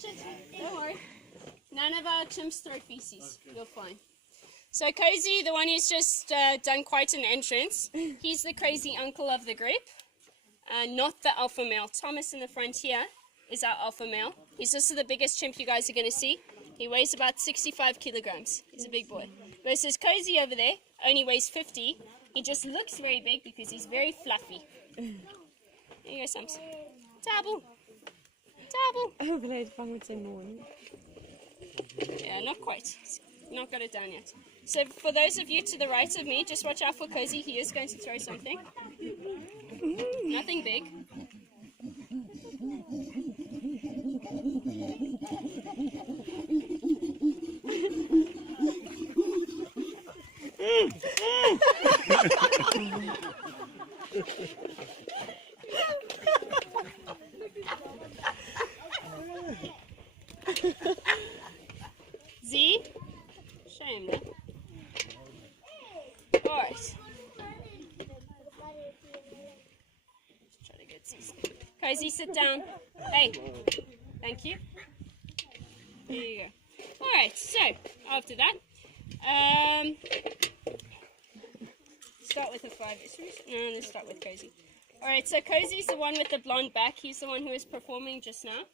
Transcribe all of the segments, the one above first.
Touch it. Don't worry. None of our chimps throw feces. You're fine. So Cozy, the one who's just done quite an entrance, he's the crazy uncle of the group, not the alpha male. Thomas in the front here is our alpha male. He's also the biggest chimp you guys are going to see. He weighs about 65 kilograms. He's a big boy. Versus Cozy over there only weighs 50. He just looks very big because he's very fluffy. Here you go, Sams. Tabel. Tabel. Overlaid fun with some more. Yeah, not quite. Not got it down yet. So for those of you to the right of me, just watch out for Cozy. He is going to throw something. Nothing big. Z? Shame, no? Alright. Let's try to get Z. Cozy, sit down. Hey. Thank you. There you go. Alright, so, after that, start with the 5 issues. No, let's start with Cozy. Alright, so Cozy's the one with the blonde back. He's the one who is performing just now.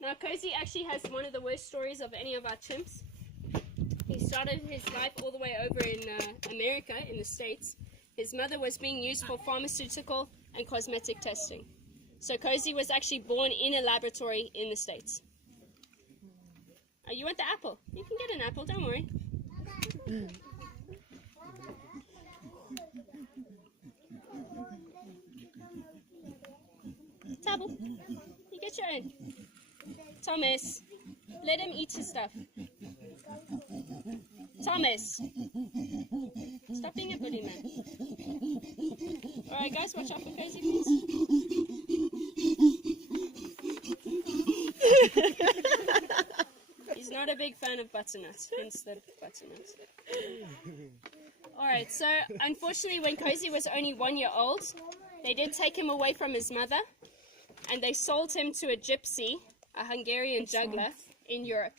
Now, Cozy actually has one of the worst stories of any of our chimps. He started his life all the way over in America, in the States. His mother was being used for pharmaceutical and cosmetic testing. So Cozy was actually born in a laboratory in the States. Oh, you want the apple? You can get an apple, don't worry. Tabble, you get your own. Thomas, let him eat his stuff. Thomas, stop being a bully, man. Alright guys, watch out for Cozy, please. He's not a big fan of butternut, hence the butternut. Alright, so unfortunately when Cozy was only 1 year old, they did take him away from his mother and they sold him to a gypsy, a Hungarian juggler in Europe.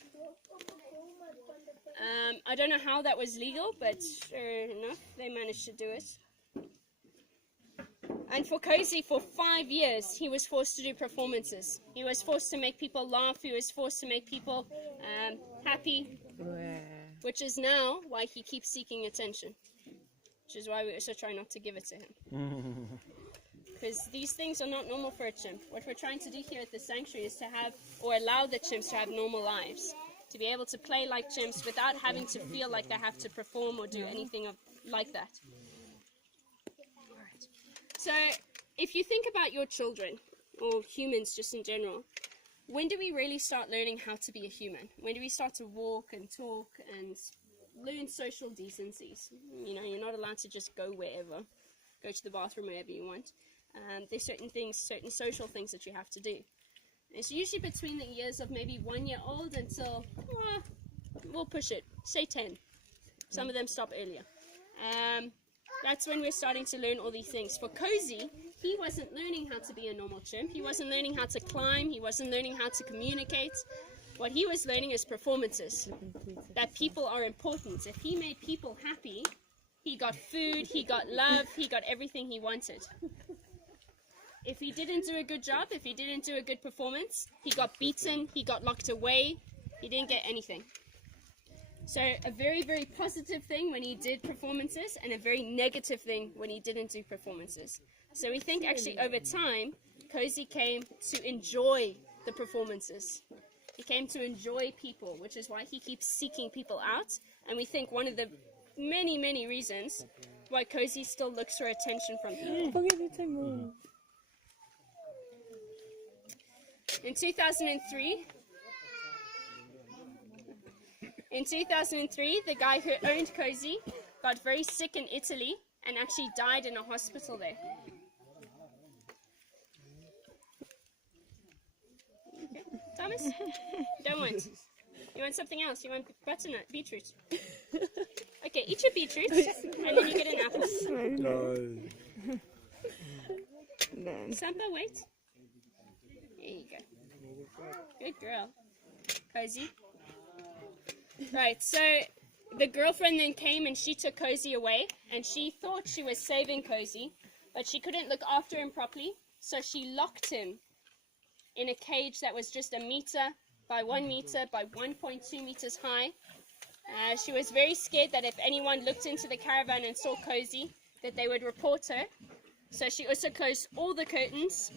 I don't know how that was legal, but sure enough, they managed to do it. And for Cozy, for 5 years, he was forced to do performances. He was forced to make people laugh. He was forced to make people happy, which is now why he keeps seeking attention, which is why we also try not to give it to him. Because these things are not normal for a chimp. What we're trying to do here at the sanctuary is to have, or allow the chimps to have normal lives, to be able to play like chimps without having to feel like they have to perform or do anything like that. Alright. So, if you think about your children, or humans just in general, when do we really start learning how to be a human? When do we start to walk and talk and learn social decencies? You know, you're not allowed to just go wherever, go to the bathroom wherever you want. There's certain things, certain social things that you have to do. It's usually between the years of maybe 1 year old until, we'll push it, say 10. Some of them stop earlier. That's when we're starting to learn all these things. For Cozy, he wasn't learning how to be a normal chimp. He wasn't learning how to climb. He wasn't learning how to communicate. What he was learning is performances, that people are important. If he made people happy, he got food, he got love, he got everything he wanted. If he didn't do a good job, if he didn't do a good performance, he got beaten, he got locked away, he didn't get anything. So a very, very positive thing when he did performances and a very negative thing when he didn't do performances. So we think actually over time, Cozy came to enjoy the performances. He came to enjoy people, which is why he keeps seeking people out. And we think one of the many, many reasons why Cozy still looks for attention from people. In 2003, the guy who owned Cozy got very sick in Italy and actually died in a hospital there. Okay. Thomas? You don't want? You want something else? You want butternut, beetroot? Okay, eat your beetroot and then you get an apple. No. Samba, wait. There you go. Good girl. Cozy. Right, so the girlfriend then came and she took Cozy away, and she thought she was saving Cozy, but she couldn't look after him properly, so she locked him in a cage that was just 1 meter by 1 meter by 1.2 meters high. She was very scared that if anyone looked into the caravan and saw Cozy, that they would report her. So she also closed all the curtains.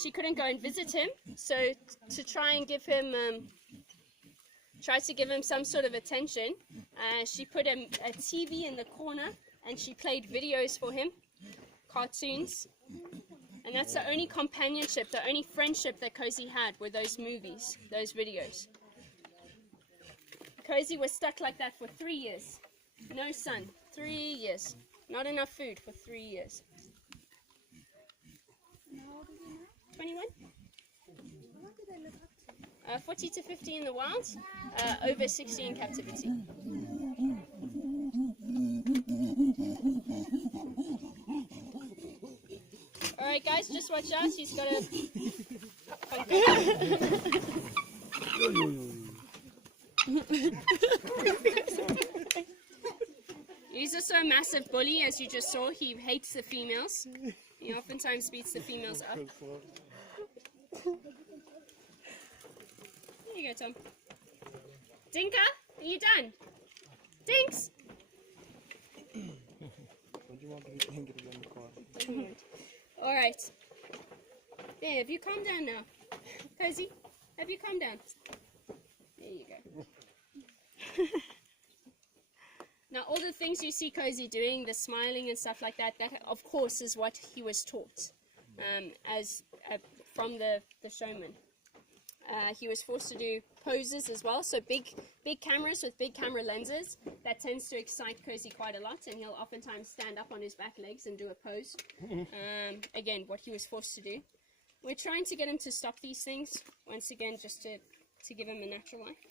She couldn't go and visit him, so to try and give him some sort of attention, she put a TV in the corner and she played videos for him, cartoons, and that's the only companionship, the only friendship that Cozy had were those movies, those videos. Cozy was stuck like that for 3 years. No sun, 3 years. Not enough food for 3 years. How old is he now? 21? What did they look up to? 40 to 50 in the wild, over 60 in captivity. Alright guys, just watch out, he's got a... He's also a massive bully, as you just saw. He hates the females. He oftentimes beats the females up. Here you go, Tom. Dinka, are you done? Dinks! Alright. There, have you calmed down now? Cozy, have you calmed down? There you go. Now, all the things you see Cozy doing, the smiling and stuff like that, that of course is what he was taught from the showman. He was forced to do poses as well, so big cameras with big camera lenses. That tends to excite Cozy quite a lot, and he'll oftentimes stand up on his back legs and do a pose. Again, what he was forced to do. We're trying to get him to stop these things, once again, just to give him a natural life.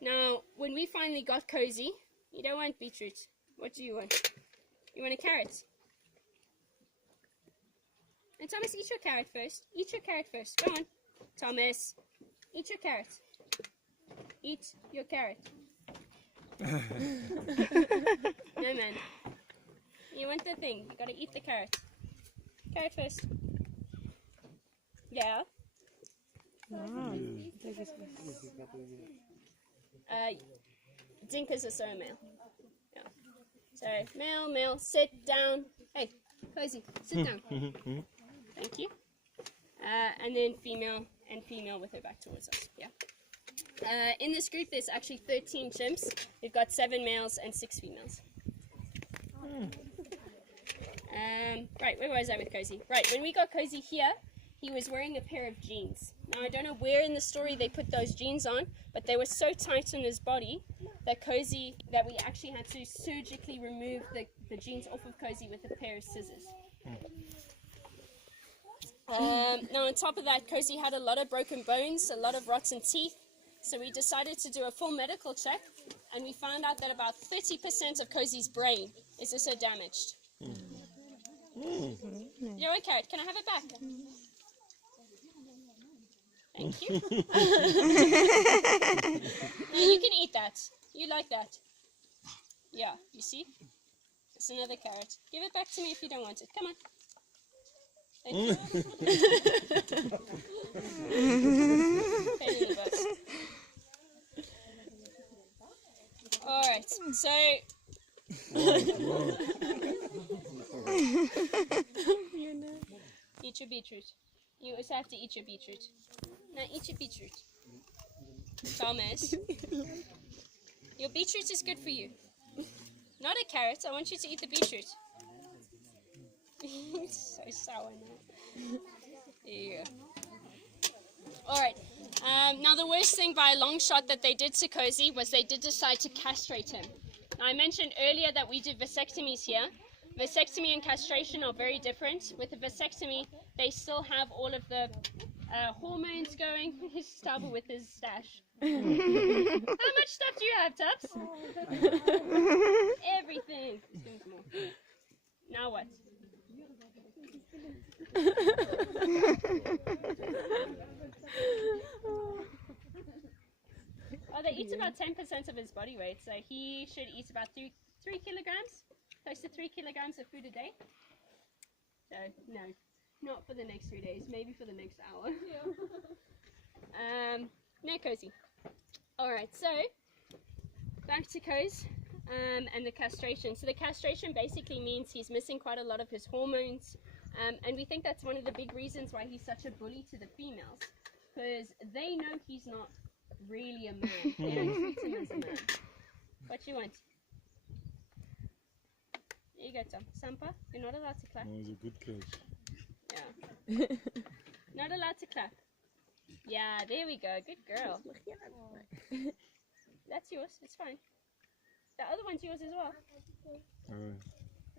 Now, when we finally got Cozy, you don't want beetroot. What do you want? You want a carrot? And Thomas, eat your carrot first. Eat your carrot first. Go on. Thomas, eat your carrot. Eat your carrot. No, man. You want the thing. You gotta eat the carrot. Carrot first. Yeah. Dinkas are so male. Yeah. So, male, sit down. Hey, Cozy, sit down. Thank you. And then female and female with her back towards us. Yeah. In this group, there's actually 13 chimps. We've got 7 males and 6 females. Right, where was I with Cozy? Right, when we got Cozy here, he was wearing a pair of jeans. Now, I don't know where in the story they put those jeans on, but they were so tight on his body that we actually had to surgically remove the jeans off of Cozy with a pair of scissors. Now, on top of that, Cozy had a lot of broken bones, a lot of rotten teeth, so we decided to do a full medical check, and we found out that about 30% of Cozy's brain is also damaged. You're okay, carrot. Can I have it back? Thank you. You can eat that. You like that. Yeah, you see? It's another carrot. Give it back to me if you don't want it. Come on. Thank you. Hey, little bugs. Alright, so... Eat your beetroot. You also have to eat your beetroot. Now eat your beetroot. Thomas. Your beetroot is good for you. Not a carrot. I want you to eat the beetroot. It's so sour now. Yeah. Alright. Now the worst thing by a long shot that they did to Cozy was they did decide to castrate him. Now I mentioned earlier that we do vasectomies here. Vasectomy and castration are very different. With a vasectomy, they still have all of the hormones going. He's stubborn with his stash. How much stuff do you have, Tubbs? Everything. Now what? Oh, they eat about 10% of his body weight, so he should eat about 3 kilograms, close to 3 kilograms of food a day. So, no, not for the next 3 days, maybe for the next hour. No, Cozy. Alright, so, back to Coz and the castration. So the castration basically means he's missing quite a lot of his hormones, and we think that's one of the big reasons why he's such a bully to the females, because they know he's not really a man. They don't treat him as a man. What you want? There you go, Tom. Sampa, you're not allowed to clap. That was a good catch. Yeah. Not allowed to clap. Yeah, there we go. Good girl. That's yours. It's fine. The other one's yours as well. Alright.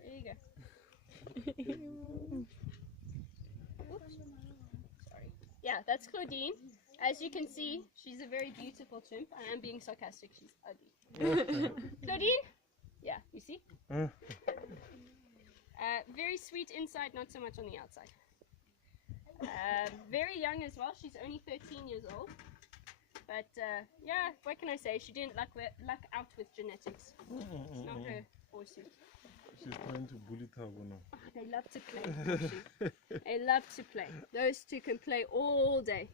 There you go. Oops. Sorry. Yeah, that's Claudine. As you can see, she's a very beautiful chimp. I am being sarcastic. She's ugly. Claudine? Yeah, you see? Very sweet inside, not so much on the outside. Very young as well. She's only 13 years old. But yeah, what can I say? She didn't luck out with genetics. It's not her fortune. She's trying to bully Tabo now. Oh, they love to play. They love to play. Those two can play all day,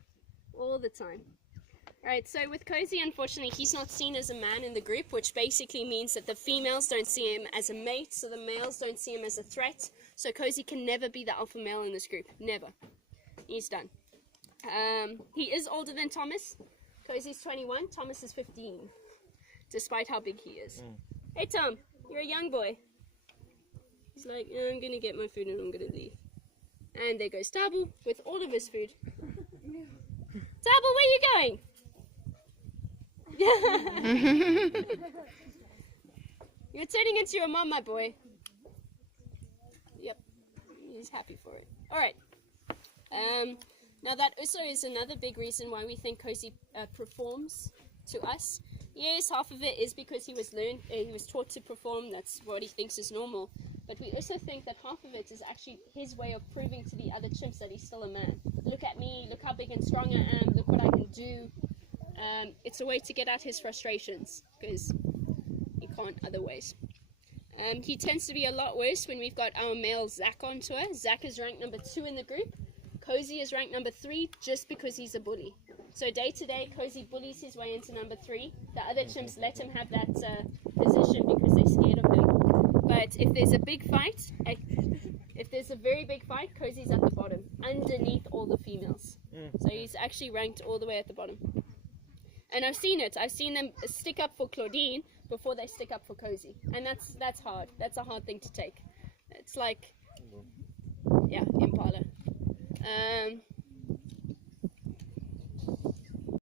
all the time. Alright, so with Cozy, unfortunately, he's not seen as a man in the group, which basically means that the females don't see him as a mate, so the males don't see him as a threat. So Cozy can never be the alpha male in this group. Never. He's done. He is older than Thomas. Cozy's 21, Thomas is 15, despite how big he is. Hey Tom, you're a young boy. He's like, I'm gonna get my food and I'm gonna leave. And there goes Tabo with all of his food. Tabo, where are you going? You're turning into your mom, my boy. Yep, he's happy for it. Alright. Now that also is another big reason why we think Cozy performs to us. Yes, half of it is because he was taught to perform. That's what he thinks is normal. But we also think that half of it is actually his way of proving to the other chimps that he's still a man. Look at me, look how big and strong I am, look what I can do. It's a way to get out his frustrations, because he can't other ways. He tends to be a lot worse when we've got our male Zach on tour. Zach is ranked number 2 in the group. Cozy is ranked number 3 just because he's a bully. So day to day, Cozy bullies his way into number 3. The other chimps let him have that position because they're scared of him. But if there's a big fight, if there's a very big fight, Cozy's at the bottom, underneath all the females. So he's actually ranked all the way at the bottom. And I've seen it. I've seen them stick up for Claudine before they stick up for Cozy. And that's hard. That's a hard thing to take. It's like, yeah, Impala.